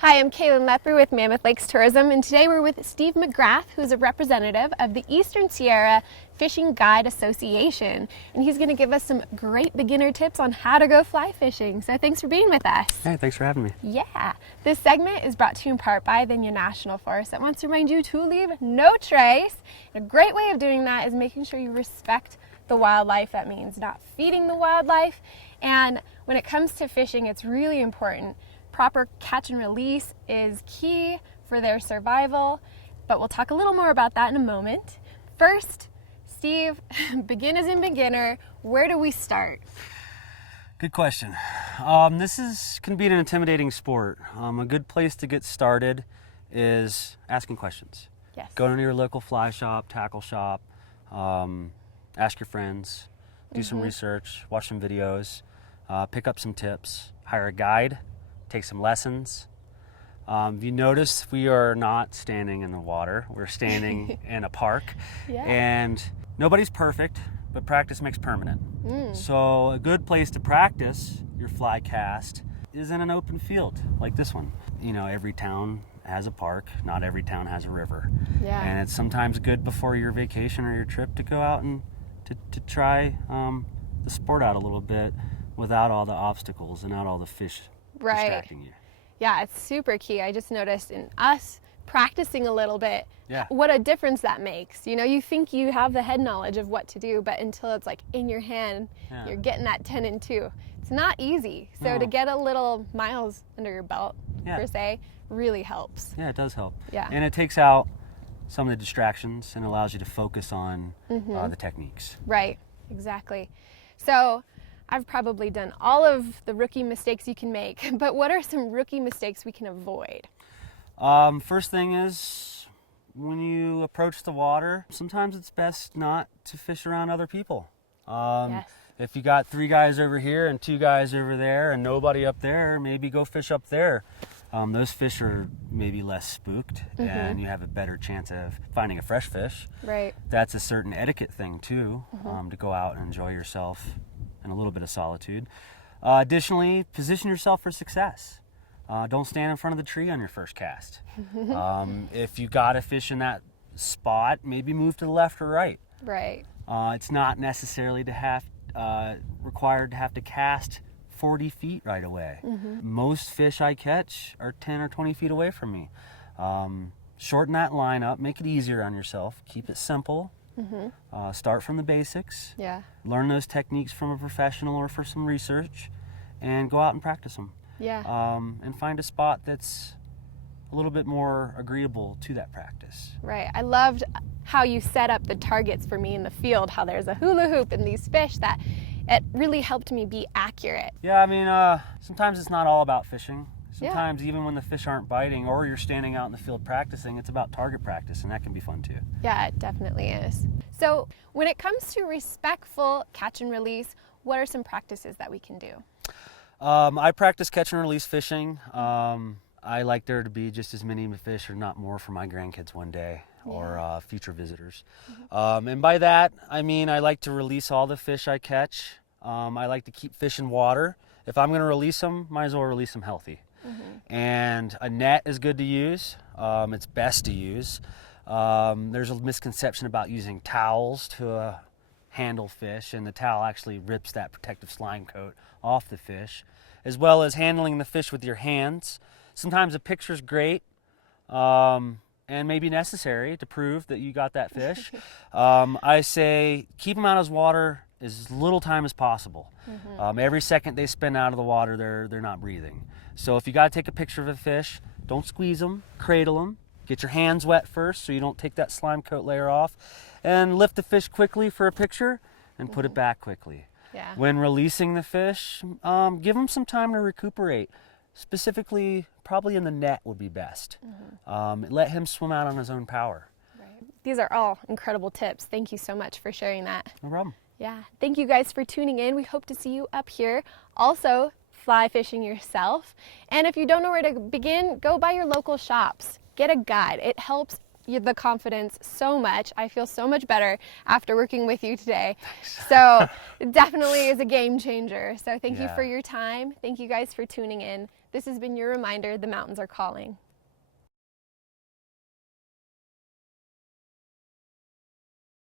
Hi, I'm Kalyn with Mammoth Lakes Tourism, and today we're with Steve McGrath, who's a representative of the Eastern Sierra Fishing Guide Association, and he's going to give us some great beginner tips on how to go fly fishing. So thanks for being with us. Hey, thanks for having me. Yeah, this segment is brought to you in part by the National Forest that wants to remind you to leave no trace. And a great way of doing that is making sure you respect the wildlife. That means not feeding the wildlife. And when it comes to fishing, it's really important. Proper catch and release is key for their survival, but we'll talk a little more about that in a moment. First, Steve, begin as in beginner. Where do we start? Good question. This can be an intimidating sport. A good place to get started is asking questions. Yes. Go to your local fly shop, tackle shop, ask your friends, do some research, watch some videos, pick up some tips, hire a guide, take some lessons. If you notice, we are not standing in the water. We're standing in a park. Yeah. And nobody's perfect, but practice makes permanent. So a good place to practice your fly cast is in an open field like this one. You know, every town has a park, not every town has a river. Yeah. And it's sometimes good before your vacation or your trip to go out and to try the sport out a little bit without all the obstacles and not all the fish distracting you. Yeah, it's super key. I just noticed in us practicing a little bit, what a difference that makes. You know, you think you have the head knowledge of what to do, but until it's like in your hand, you're getting that 10 and 2. It's not easy. So to get a little miles under your belt, per se, really helps. Yeah, it does help. Yeah. And it takes out some of the distractions and allows you to focus on the techniques. Right, exactly. So I've probably done all of the rookie mistakes you can make, but what are some rookie mistakes we can avoid? First thing is, when you approach the water, sometimes it's best not to fish around other people. Yes. If you got 3 guys over here and 2 guys over there and nobody up there, maybe go fish up there. Those fish are maybe less spooked and you have a better chance of finding a fresh fish. Right. That's a certain etiquette thing too, to go out and enjoy yourself in a little bit of solitude. Additionally, position yourself for success. Don't stand in front of the tree on your first cast. If you got a fish in that spot, maybe move to the left or right. Right. It's not necessarily required to have to cast 40 feet right away. Most fish I catch are 10 or 20 feet away from me. Shorten that line up, make it easier on yourself, keep it simple. Start from the basics. Yeah. Learn those techniques from a professional or for some research, and go out and practice them. Yeah. And find a spot that's a little bit more agreeable to that practice. Right. I loved how you set up the targets for me in the field, how there's a hula hoop and these fish, that it really helped me be accurate. Yeah, I mean, sometimes it's not all about fishing. Sometimes even when the fish aren't biting or you're standing out in the field practicing, it's about target practice, and that can be fun too. Yeah, it definitely is. So when it comes to respectful catch and release, what are some practices that we can do? I practice catch and release fishing. I like there to be just as many fish or not more for my grandkids one day or future visitors. And by that, I mean I like to release all the fish I catch. I like to keep fish in water. If I'm going to release them, might as well release them healthy. And a net is good to use. It's best to use. There's a misconception about using towels to handle fish, and the towel actually rips that protective slime coat off the fish, as well as handling the fish with your hands. Sometimes a picture's great and maybe necessary to prove that you got that fish. I say keep them out of water as little time as possible. Every second they spend out of the water, they're not breathing. So if you got to take a picture of a fish, don't squeeze them, cradle them. Get your hands wet first so you don't take that slime coat layer off, and lift the fish quickly for a picture and put it back quickly. Yeah. When releasing the fish, give them some time to recuperate. Specifically, probably in the net would be best. Let him swim out on his own power. Right. These are all incredible tips. Thank you so much for sharing that. No problem. Yeah. Thank you guys for tuning in. We hope to see you up here. Also, fly fishing yourself. And if you don't know where to begin, go by your local shops. Get a guide. It helps the confidence so much. I feel so much better after working with you today. So it definitely is a game changer. So thank you for your time. Thank you guys for tuning in. This has been your reminder, the mountains are calling.